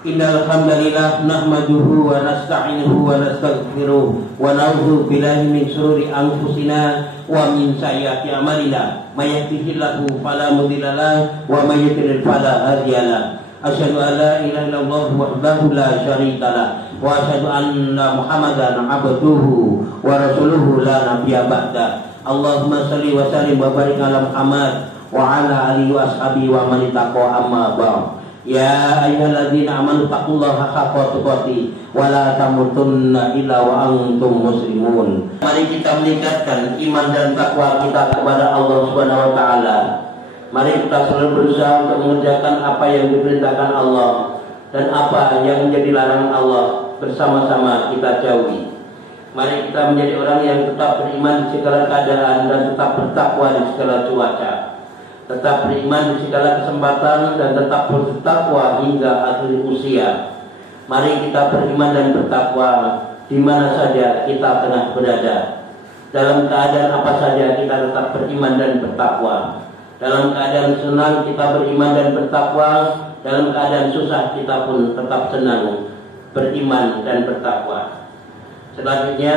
Innal hamdalillah nahmaduhu wa nasta'inuhu wa nastaghfiruh wa na'udzu billahi min shururi anfusina wa min sayyiati a'malina. May yahdihillahu fala mudilla lahu wa may yudlil fala hadiya lahu. Asyhadu an la ilaha illallah wahdahu la syarika lahu wa asyhadu anna Muhammadan abduhu wa rasuluhu la nabiyya ba'da. Allahumma shalli wa sallim wa barik ala Muhammad wa ala alihi wa ashabihi wa man ittaqa amma ba'd. Ya ayyuhalladzina amanu taqullaha haqqa tuqatih wa la tamutunna illa wa antum muslimun. Mari kita meningkatkan iman dan takwa kita kepada Allah Subhanahu wa taala. Mari kita selalu berusaha untuk mengerjakan apa yang diperintahkan Allah dan apa yang menjadi larangan Allah bersama-sama kita jauhi. Mari kita menjadi orang yang tetap beriman di segala keadaan dan tetap bertakwa di segala cuaca. Tetap beriman di segala kesempatan dan tetap bertakwa hingga akhir usia. Mari kita beriman dan bertakwa di mana saja kita tengah berada. Dalam keadaan apa saja kita tetap beriman dan bertakwa. Dalam keadaan senang kita beriman dan bertakwa. Dalam keadaan susah kita pun tetap senang beriman dan bertakwa. Selanjutnya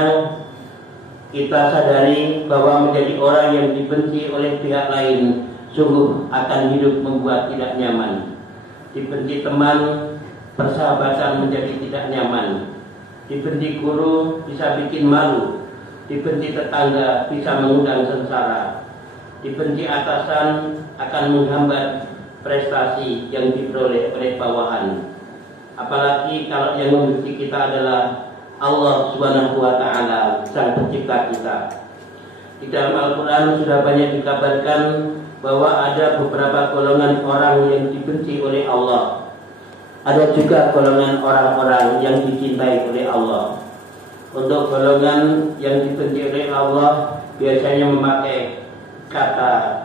kita sadari bahwa menjadi orang yang dibenci oleh pihak lain sungguh akan hidup membuat tidak nyaman. Dibenci teman, persahabatan menjadi tidak nyaman. Dibenci guru bisa bikin malu. Dibenci tetangga bisa mengundang sengsara. Dibenci atasan akan menghambat prestasi yang diperoleh oleh bawahan. Apalagi kalau yang membenci kita adalah Allah Subhanahu wa taala, Sang Pencipta kita. Di dalam Al-Qur'an sudah banyak dikabarkan bahwa ada beberapa golongan orang yang dibenci oleh Allah. Ada juga golongan orang-orang yang dicintai oleh Allah. Untuk golongan yang dibenci oleh Allah biasanya memakai kata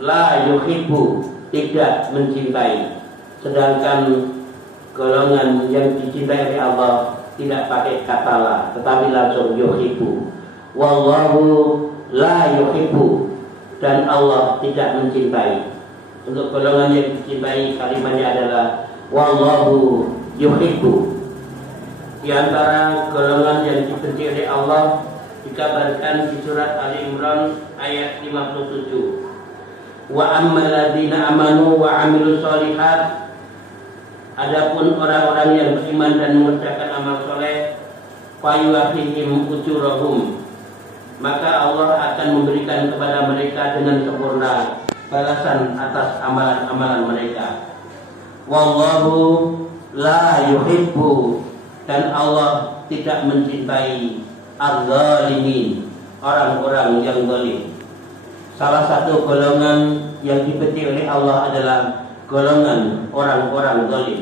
la yuhibbu, tidak mencintai. Sedangkan golongan yang dicintai oleh Allah tidak pakai kata la, tetapi langsung yuhibbu. Wallahu la yuhibbu, dan Allah tidak mencintai. Untuk golongan yang dicintai kalimatnya adalah wallahu yuhibbu. Di antara golongan yang dibenci oleh Allah dikabarkan di surat Ali Imran ayat 57. Wa ammal ladzina amanu wa amilus sholihat, adapun orang-orang yang beriman dan mengerjakan amal soleh, fayuwafihim ujurahum, maka Allah akan memberikan kepada mereka dengan sempurna balasan atas amalan-amalan mereka. Wallahu la yuhibbu, dan Allah tidak mencintai az-zalimin, orang-orang yang zalim. Salah satu golongan yang dibenci oleh Allah adalah golongan orang-orang zalim.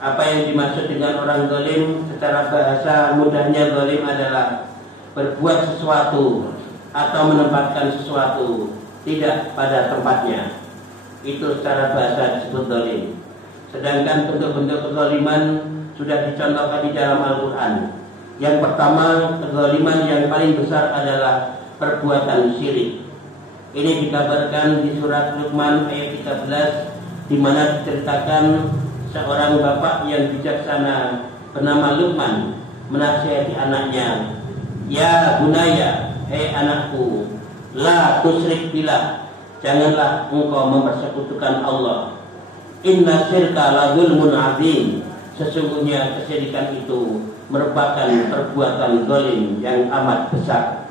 Apa yang dimaksud dengan orang zalim? Secara bahasa mudahnya, zalim adalah berbuat sesuatu atau menempatkan sesuatu tidak pada tempatnya. Itu secara bahasa disebut zalim. Sedangkan bentuk-bentuk kezaliman sudah dicontohkan di dalam Al-Quran. Yang pertama, kezaliman yang paling besar adalah perbuatan syirik. Ini dikabarkan di surat Luqman ayat 13, di mana diceritakan seorang bapak yang bijaksana bernama Luqman menasihati anaknya, ya bunaya, hei anakku, la tusyrik billah, janganlah engkau mempersekutukan Allah. Inna syirka la dzulmun azim, sesungguhnya kesyirikan itu merupakan perbuatan zalim yang amat besar.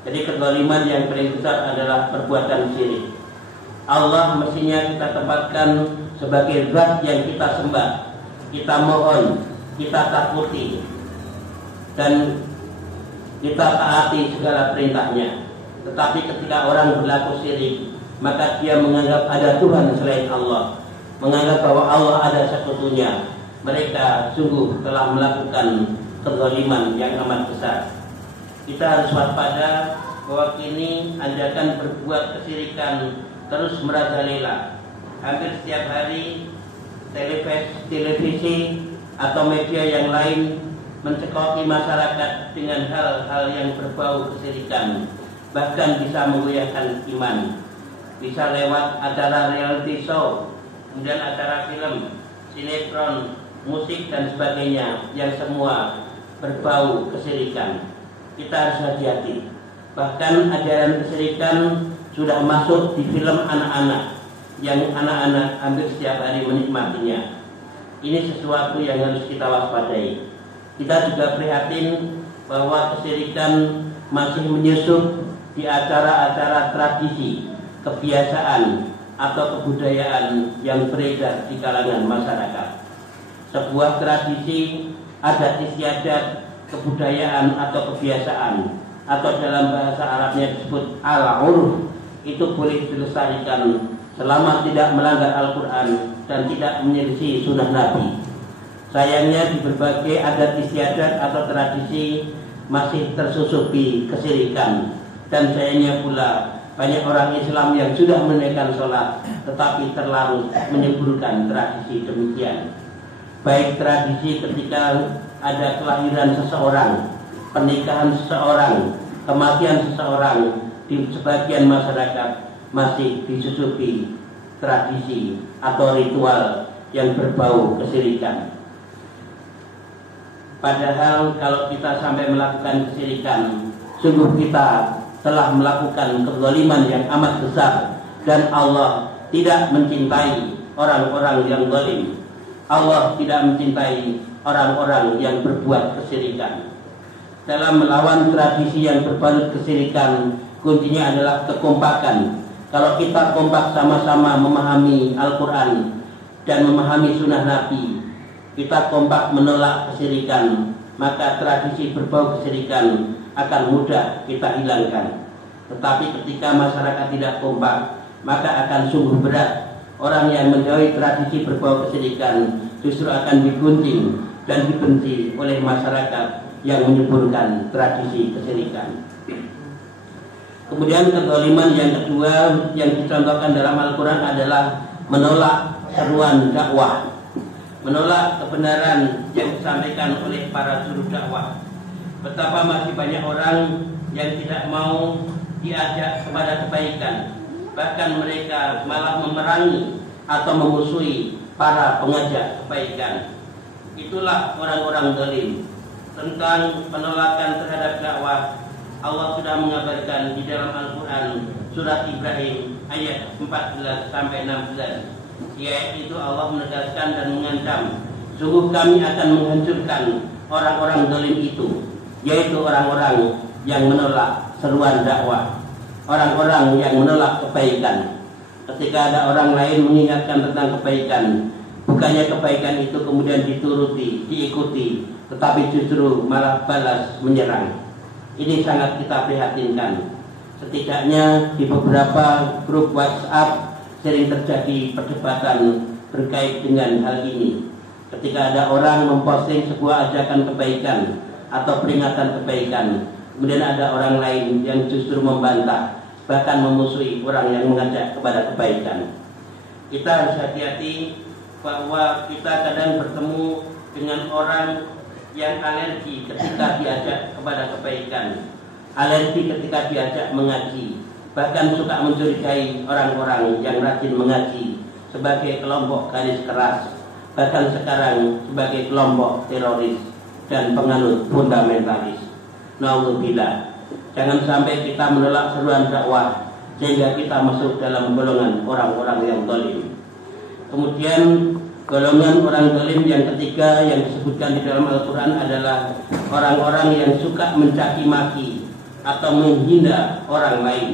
Jadi kezaliman yang paling besar adalah perbuatan syirik. Allah mestinya kita tempatkan sebagai zat yang kita sembah, kita mohon, kita takuti, dan kita taati segala perintahnya. Tetapi ketika orang berlaku syirik, maka dia menganggap ada Tuhan selain Allah, menganggap bahwa Allah ada sekutunya. Mereka sungguh telah melakukan kezaliman yang amat besar. Kita harus waspada bahwa kini ajakan berbuat kesyirikan terus merajalela. Hampir setiap hari televisi atau media yang lain mencekoki masyarakat dengan hal-hal yang berbau kesyirikan, bahkan bisa menggoyahkan iman. bisa lewat acara reality show, kemudian acara film, sinetron, musik dan sebagainya yang semua berbau kesyirikan. Kita harus hati-hati. Bahkan ajaran kesyirikan sudah masuk di film anak-anak yang anak-anak hampir setiap hari menikmatinya. Ini sesuatu yang harus kita waspadai. Kita juga prihatin bahwa kesyirikan masih menyusup di acara-acara tradisi, kebiasaan atau kebudayaan yang beredar di kalangan masyarakat. Sebuah tradisi, adat istiadat, kebudayaan atau kebiasaan atau dalam bahasa Arabnya disebut al-urf, itu boleh dilestarikan selama tidak melanggar Al-Quran dan tidak menyelisih sunnah Nabi. Sayangnya di berbagai adat istiadat atau tradisi masih tersusupi kesyirikan, dan sayangnya pula banyak orang Islam yang sudah menunaikan sholat tetapi terlarut menyuburkan tradisi demikian. Baik tradisi ketika ada kelahiran seseorang, pernikahan seseorang, kematian seseorang, di sebagian masyarakat masih disusupi tradisi atau ritual yang berbau kesyirikan. Padahal kalau kita sampai melakukan kesyirikan, sungguh kita telah melakukan kezaliman yang amat besar, dan Allah tidak mencintai orang-orang yang zalim. Allah tidak mencintai orang-orang yang berbuat kesyirikan. Dalam melawan tradisi yang berbalut kesyirikan, kuncinya adalah kekompakan. Kalau kita kompak sama-sama memahami Al-Quran dan memahami sunnah Nabi, kita kompak menolak kesyirikan, maka tradisi berbau kesyirikan akan mudah kita hilangkan. Tetapi ketika masyarakat tidak kompak, maka akan sungguh berat. Orang yang menjauhi tradisi berbau kesyirikan justru akan digunjing dan dibenci oleh masyarakat yang menyuburkan tradisi kesyirikan. Kemudian kezaliman yang kedua yang dicontohkan dalam Al-Quran adalah menolak seruan dakwah, menolak kebenaran yang disampaikan oleh para juru dakwah. Betapa masih banyak orang yang tidak mau diajak kepada kebaikan, bahkan mereka malah memerangi atau memusuhi para pengajak kebaikan. Itulah orang-orang zalim. Tentang penolakan terhadap dakwah, Allah sudah mengabarkan di dalam Al-Quran surat Ibrahim ayat 14 sampai 16. Di ayat itu Allah menegaskan dan mengancam, sungguh kami akan menghancurkan orang-orang zalim itu, yaitu orang-orang yang menolak seruan dakwah, orang-orang yang menolak kebaikan. Ketika ada orang lain mengingatkan tentang kebaikan, bukannya kebaikan itu kemudian dituruti, diikuti, tetapi justru malah balas menyerang. Ini sangat kita prihatinkan. Setidaknya di beberapa grup WhatsApp sering terjadi perdebatan terkait dengan hal ini. Ketika ada orang memposting sebuah ajakan kebaikan atau peringatan kebaikan, kemudian ada orang lain yang justru membantah, bahkan memusuhi orang yang mengajak kepada kebaikan. Kita harus hati-hati bahwa kita kadang bertemu dengan orang yang alergi ketika diajak kepada kebaikan, alergi ketika diajak mengaji, bahkan suka mencurigai orang-orang yang rajin mengaji sebagai kelompok garis keras, bahkan sekarang sebagai kelompok teroris dan penganut fundamentalis. Naudzubillah. Jangan sampai kita menolak seruan dakwah sehingga kita masuk dalam golongan orang-orang yang zalim. Kemudian golongan orang zalim yang ketiga yang disebutkan di dalam Al-Quran adalah orang-orang yang suka mencaci maki atau menghina orang lain.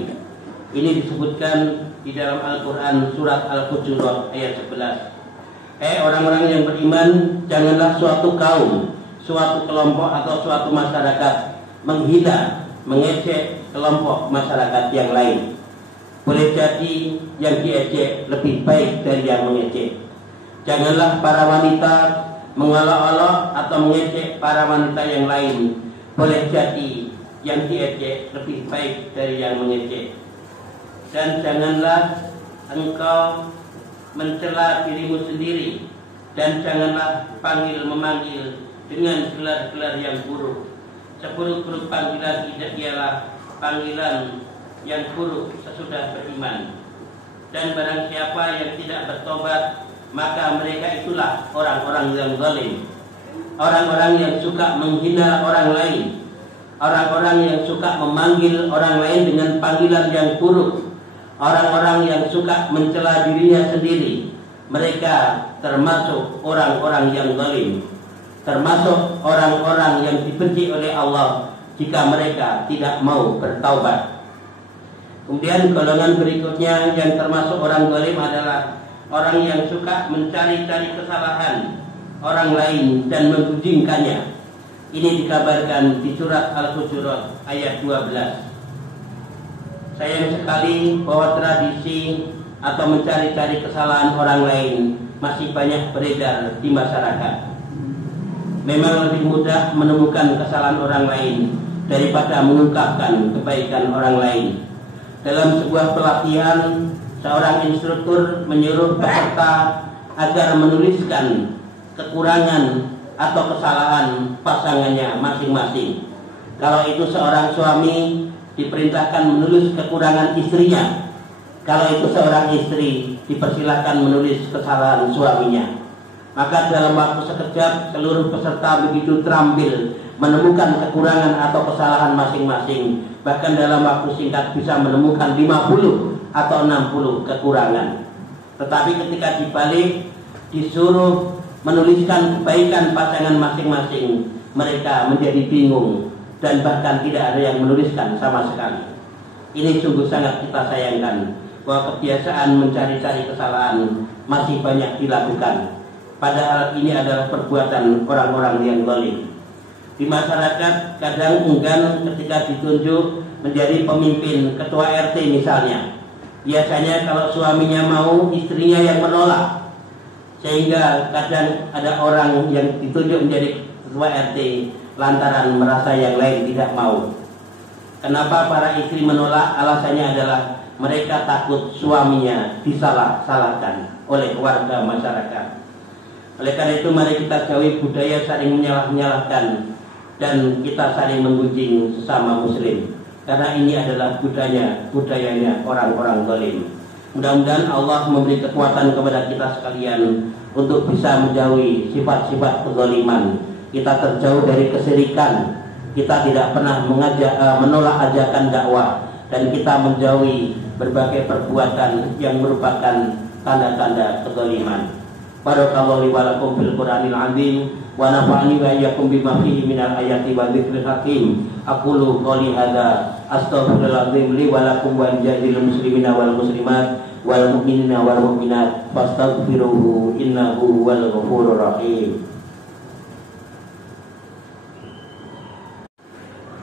Ini disebutkan di dalam Al-Quran surat Al-Hujurat ayat 11. Orang-orang yang beriman, janganlah suatu kaum, suatu kelompok atau suatu masyarakat menghina, mengejek kelompok masyarakat yang lain. Boleh jadi yang diejek lebih baik dari yang mengejek. Janganlah para wanita mengolok-olok atau mengejek para wanita yang lain. Boleh jadi yang diejek lebih baik dari yang mengejek. Dan janganlah engkau mencela dirimu sendiri, dan janganlah memanggil dengan gelar-gelar yang buruk. Seburuk-buruk panggilan tidak ialah panggilan yang buruk sesudah beriman. Dan barang siapa yang tidak bertobat, maka mereka itulah orang-orang yang zalim, orang-orang yang suka menghina orang lain, orang-orang yang suka memanggil orang lain dengan panggilan yang buruk, orang-orang yang suka mencela dirinya sendiri. Mereka termasuk orang-orang yang zalim, termasuk orang-orang yang dibenci oleh Allah jika mereka tidak mau bertaubat. Kemudian golongan berikutnya yang termasuk orang zalim adalah orang yang suka mencari-cari kesalahan orang lain dan menggujingkannya. Ini dikabarkan di surat Al-Hujurat ayat 12. Sayang sekali bahwa tradisi atau mencari-cari kesalahan orang lain masih banyak beredar di masyarakat. Memang lebih mudah menemukan kesalahan orang lain daripada mengungkapkan kebaikan orang lain. Dalam sebuah pelatihan, seorang instruktur menyuruh peserta agar menuliskan kekurangan atau kesalahan pasangannya masing-masing. Kalau itu seorang suami, diperintahkan menulis kekurangan istrinya. Kalau itu seorang istri, dipersilahkan menulis kesalahan suaminya. Maka dalam waktu sekejap, seluruh peserta begitu terampil menemukan kekurangan atau kesalahan masing-masing. Bahkan dalam waktu singkat bisa menemukan 50 atau 60 kekurangan. Tetapi ketika dibalik, disuruh menuliskan kebaikan pasangan masing-masing, mereka menjadi bingung dan bahkan tidak ada yang menuliskan sama sekali. Ini sungguh sangat kita sayangkan bahwa kebiasaan mencari-cari kesalahan masih banyak dilakukan. Padahal ini adalah perbuatan orang-orang yang zalim. Di masyarakat kadang enggan ketika ditunjuk menjadi pemimpin, ketua RT misalnya. Biasanya kalau suaminya mau, istrinya yang menolak. Sehingga kadang ada orang yang ditunjuk menjadi ketua RT lantaran merasa yang lain tidak mau. Kenapa para istri menolak? Alasannya adalah mereka takut suaminya disalah-salahkan oleh warga masyarakat. Oleh karena itu mari kita jauhi budaya saling menyalah-nyalahkan dan kita saling menggunjing sesama muslim, karena ini adalah budayanya orang-orang zalim. Mudah-mudahan Allah memberi kekuatan kepada kita sekalian untuk bisa menjauhi sifat-sifat kezaliman. Kita terjauh dari kesyirikan, kita tidak pernah menolak ajakan dakwah, dan kita menjauhi berbagai perbuatan yang merupakan tanda-tanda kezaliman. Barakallahu li wa lakum fil Qur'anil 'azim wa nafa'ani wa iyyakum bima fihi minal ayati wa dzikril hakim. Aqulu qouli hadza astaghfirullahaladzim li wa lakum wa jazil muslimina wal muslimat wal mu'minina wal mu'minat fastaghfiruhu innahu huwal ghafurur rahim.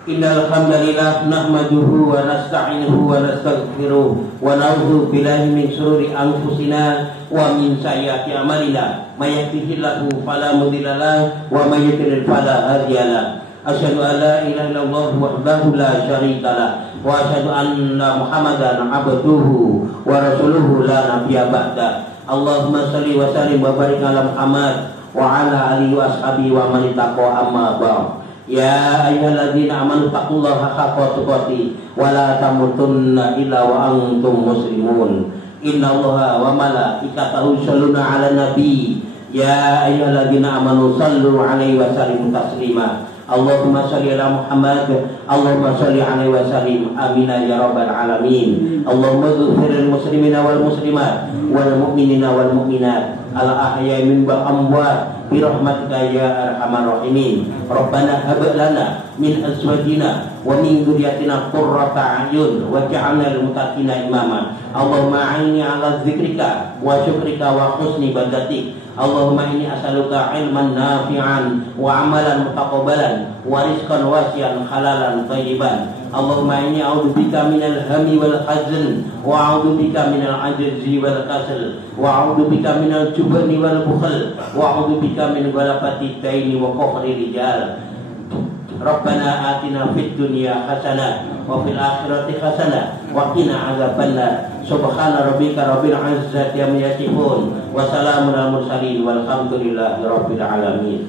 Innal hamdalillah nahmaduhu wa nasta'inuhu wa nastaghfiruh wa na'udzu billahi min shururi anfusina wa min sayyiati a'malina. May yahdihillahu fala mudilla lahu wa may yudlil fala hadiya lahu. Asyhadu an la ilaha illallah wahdahu la syarika lahu wa asyhadu anna Muhammadan abduhu wa rasuluhu la nabiyya ba'da. Allahumma shalli wa sallim wa barik ala Muhammad wa ala alihi wa ashabihi wa man ittaqa amma ba'd. Ya ayyuhalladzina amanu taqullaha haqqa tuqatih wa la tamutunna illa wa antum muslimun. Innallaha wa malaikatahu yusholluna 'alan nabi. Ya ayyuhalladzina amanu shallu 'alaihi wa sallimu taslima. Allahumma shalli ala Muhammad, Allahumma shalli alaihi wa sallim. Amin ya rabbal alamin. Allahumma ighfir lil muslimina wal muslimat wal mu'minina wal mu'minat al ahya'i minhum wal amwat bi rahmatika ya arhamar rahimin. Rabbana hab lana min azwajina wa min dhurriyyatina qurrata a'yun waj'alna lil muttaqina imama. Allahumma a'inni 'ala dzikrika wa syukrika wa husni ibadatik. Allahumma inni as'aluka ilman nafi'an wa amalan mutaqabbalan wa rizqan wasi'an halalan thayyiban. Allahumma inni a'udzubika minal hammi wal hazn wa a'udzubika minal 'ajzi wal kasal wa a'udzubika minal jubni wal bukhl wa a'udzubika min ghalabati daini wa qahri rijal. Rabbana atina fid dunya hasanah wa fil akhirati hasanah wa qina adzabannar. Subhana rabbika rabbil izzati amma yasifun wa salamun alal mursalin walhamdulillahi rabbil alamin.